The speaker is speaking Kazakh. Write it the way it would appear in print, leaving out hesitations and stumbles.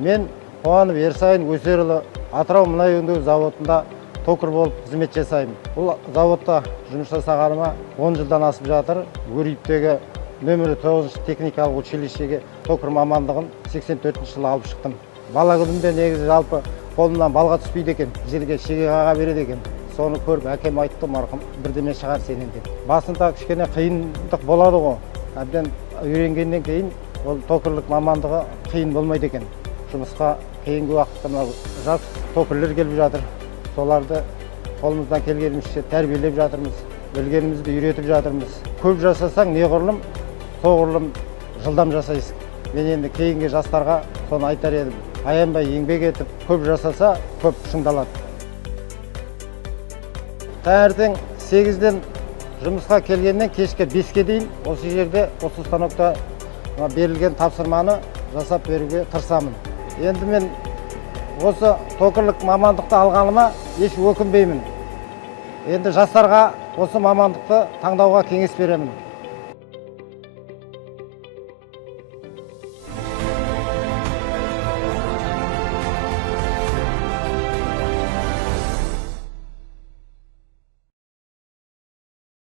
Мен Қуанов Ерсайын Өсерұлы Атырау мұнай өңдеу заводында токар болып қызмет жасаймын. Бұл заводта жұмыс жасағаныма 10 жылдан асып жатыр. Гурьевтегі нөмірі 9 техникалық училищеге токар мамандығын 84 жылы алып шықтым. Бала күнімде негізі жалпы қолымнан балға түспейді екен, жерге шеге қаға береді екен. Соны көріп әкем айтты, марқұм, бірдеме шығар сенен деп. Басында кішкене қиындық болады ғой. Әбден үйренгеннен кейін ол токарлық мамандығы қиын болмайды екен. Жұмысқа кейінгі уақытта жас токарлар келіп жатыр. Соларды қолымыздан келгенімізше тәрбиелеп жатырмыз, білгенімізді үйретіп жатырмыз. Көп жасасаң неғұрлым, соғұрлым жылдам жасайсың. Мен енді кейінгі жастарға соны айтар едім. Аянбай еңбек етіп, көп жасаса, көп шыңдалады. Таңертең 8-ден жұмысқа келгеннен кешке 5-ке дейін осы жерде, осы станокта берілген тапсырманы жасап беруге тырысамын. Енді мен осы токарлық мамандықты алғаныма еш өкінбеймін. Енді жастарға осы мамандықты таңдауға кеңес беремін.